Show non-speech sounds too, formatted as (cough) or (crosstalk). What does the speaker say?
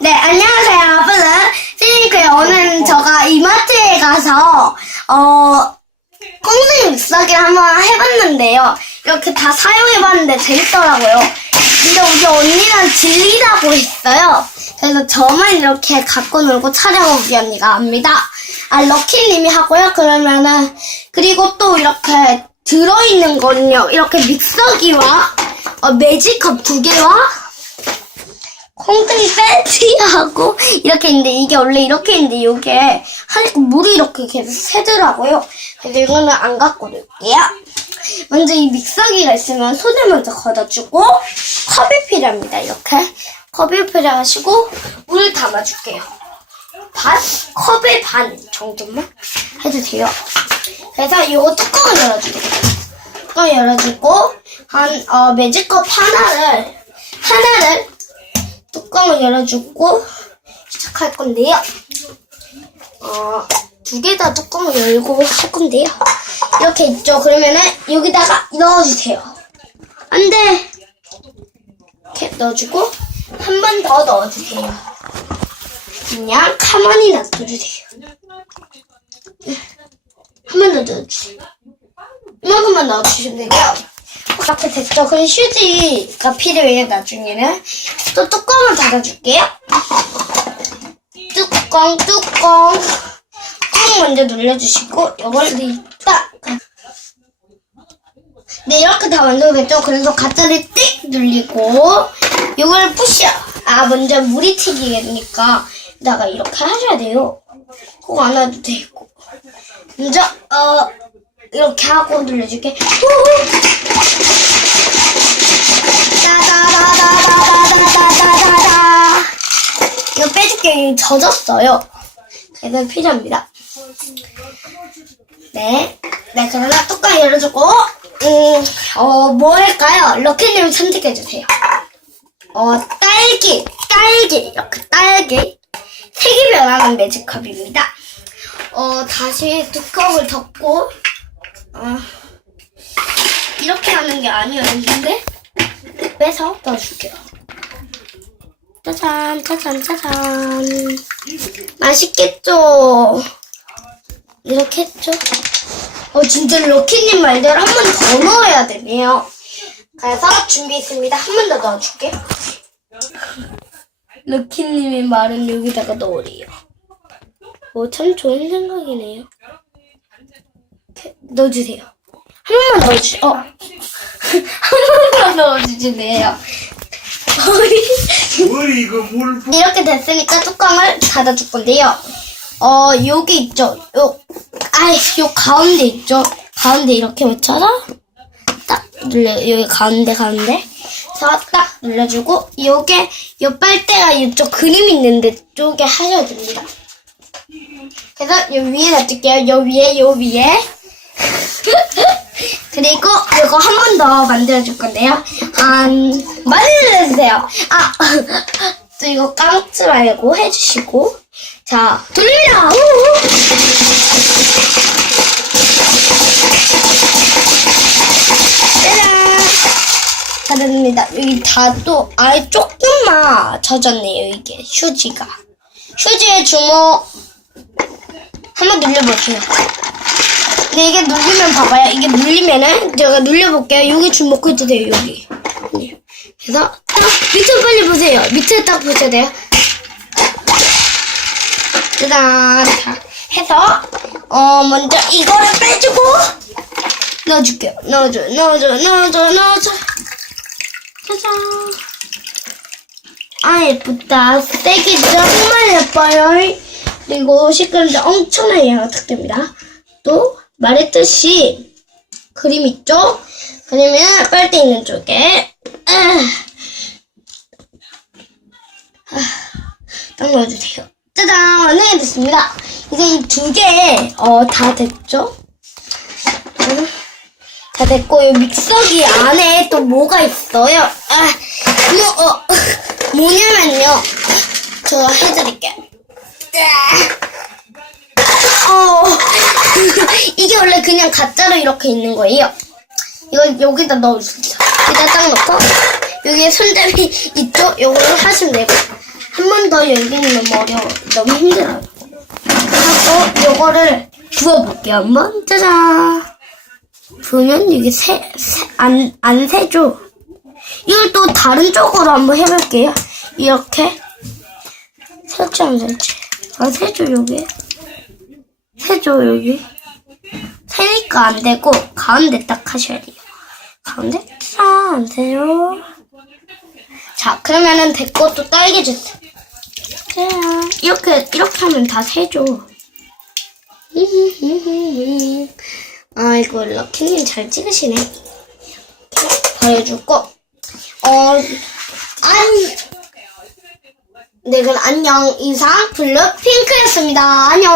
네, 안녕하세요, 여러분은 피니크예요. 오늘 제가 이마트에 가서, 어, 꽁둥이 믹서기를 한번 해봤는데요. 이렇게 다 사용해봤는데 재밌더라고요. 근데 우리 언니는 질리다고 했어요. 그래서 저만 이렇게 갖고 놀고 촬영을 우리 언니가 합니다. 아, 럭키님이 하고요. 그러면은, 그리고 또 이렇게 들어있는 거는요. 이렇게 믹서기와, 어, 매직컵 두 개와, 콩등이 팬티하고 이렇게 있는데 이게 원래 이렇게 있는데 이게 하니까 물이 이렇게 계속 새더라고요. 그래서 이거는 안 갖고 놀게요. 먼저 이 믹서기가 있으면 손을 먼저 걷어주고 컵이 필요합니다. 이렇게 컵이 필요하시고 물을 담아줄게요. 반? 컵의 반 정도만 해도 돼요. 그래서 이거 뚜껑을 열어줄게요. 뚜껑 열어주고 한 어, 매직컵 하나를 하나를 뚜껑을 열어주고 시작할 건데요. 어, 두 개 다 뚜껑을 열고 할 건데요. 이렇게 있죠. 그러면은 여기다가 넣어주세요. 안 돼! 이렇게 넣어주고 한 번 더 넣어주세요. 그냥 가만히 놔둬주세요. 한 번 더 넣어주세요. 이만큼만 넣어주시면 되고요. 이렇게 됐죠. 그럼 휴지가 필요해요, 나중에는. 또 뚜껑을 닫아줄게요. 뚜껑, 뚜껑. 꾹 먼저 눌러주시고, 이걸 딱. 네, 이렇게 다 완성됐죠? 그래서 가짜를 띡 눌리고, 이걸 부셔. 아, 먼저 물이 튀기니까, 이따가 이렇게 하셔야 돼요. 꼭 안 해도 되고. 먼저, 어, 이렇게 하고. 후후. 따다다다다다다다다다. 이거 빼줄게. 젖었어요. 그래서 필요합니다. 네. 네, 그러나 뚜껑 열어주고, 음, 어, 뭐 할까요? 럭키님 선택해주세요. 어, 딸기, 딸기, 이렇게 딸기. 색이 변하는 매직컵입니다. 어, 다시 뚜껑을 덮고, 어, 이렇게 하는 게 아니었는데, 빼서 넣어줄게요. 짜잔, 짜잔, 짜잔. 맛있겠죠? 이렇게 했죠? 어, 진짜 럭키님 말대로 한 번 더 넣어야 되네요. 그래서 준비했습니다. 한 번 더 넣어줄게. 럭키님의 말은 여기다가 넣으래요. 오, 참 좋은 생각이네요. 넣어주세요. 한 번만 넣어주세요. 어. (laughs) 한 번만 넣어주시네요. 머리. 뭘 이거 물 부- 이렇게 됐으니까 뚜껑을 닫아줄 건데요. 어, 여기 있죠? 요, 아이, 요 가운데 있죠? 가운데 이렇게 붙여서 딱 눌러, 여기 가운데, 가운데. 그래서 딱 눌러주고, 요게, 요 빨대가 이쪽 그림 있는데 쪽에 하셔야 됩니다. 그래서 요 위에 놔둘게요. 요 위에, 요 위에. 그리고 이거 한 번 더 만들어줄 건데요. 한, 많이 해주세요. 아, (laughs) 또 이거 까먹지 말고 해주시고. 자, 돌립니다! 우후. 짜잔! 다 됐습니다. 여기 다 또, 아예 조금만 젖었네요, 이게. 휴지가. 휴지에 주먹. 한번 눌려보세요. 근데 이게 눌리면 봐봐요. 이게 눌리면은 제가 눌려볼게요. 여기 주먹 해도 돼요. 여기. 네. 그래서 딱 밑에 빨리 보세요. 밑에 딱 보셔야 돼요. 짜잔. 자, 해서 어 먼저 이거를 빼주고 넣어줄게요. 넣어줘, 넣어줘, 넣어줘, 넣어줘. 짜잔. 아 예쁘다. 색이 정말 예뻐요. 그리고 시끄러운데 엄청나게 양특됩니다. 또 말했듯이 그림 있죠? 그러면 빨대 있는 쪽에 아, 아, 딱 넣어주세요. 짜잔 완성이 됐습니다. 이제 이 두 개 어 다 됐죠? 음, 다 됐고 이 믹서기 안에 또 뭐가 있어요? 아, 뭐 어, (laughs) 뭐냐면요. 저 해드릴게요. 어, (laughs) 이게 원래 그냥 가짜로 이렇게 있는 거예요. 이거 여기다 넣어주세요. 여기다 딱 넣고 여기 손잡이 (laughs) 있죠? 요걸 하시면 되고 한 번 더 열기는 너무 어려워 너무 힘들어요 하고 요거를 부어볼게요 한번 짜잔 부으면 이게 새, 새, 안, 안 새죠? 이걸 또 다른 쪽으로 한번 해볼게요 이렇게 살지 안 살지 아 새죠 여기 새죠 여기 새니까 안 되고 가운데 딱 하셔야 돼요 가운데 싹안 새요 자 그러면은 됐고 또 딸기 짜잔. 이렇게 이렇게 하면 다 새죠 (laughs) 아이고 럭키님 잘 찍으시네 보여주고 어 안, 네, 그럼 안녕. 이상 블루핑크였습니다. 안녕.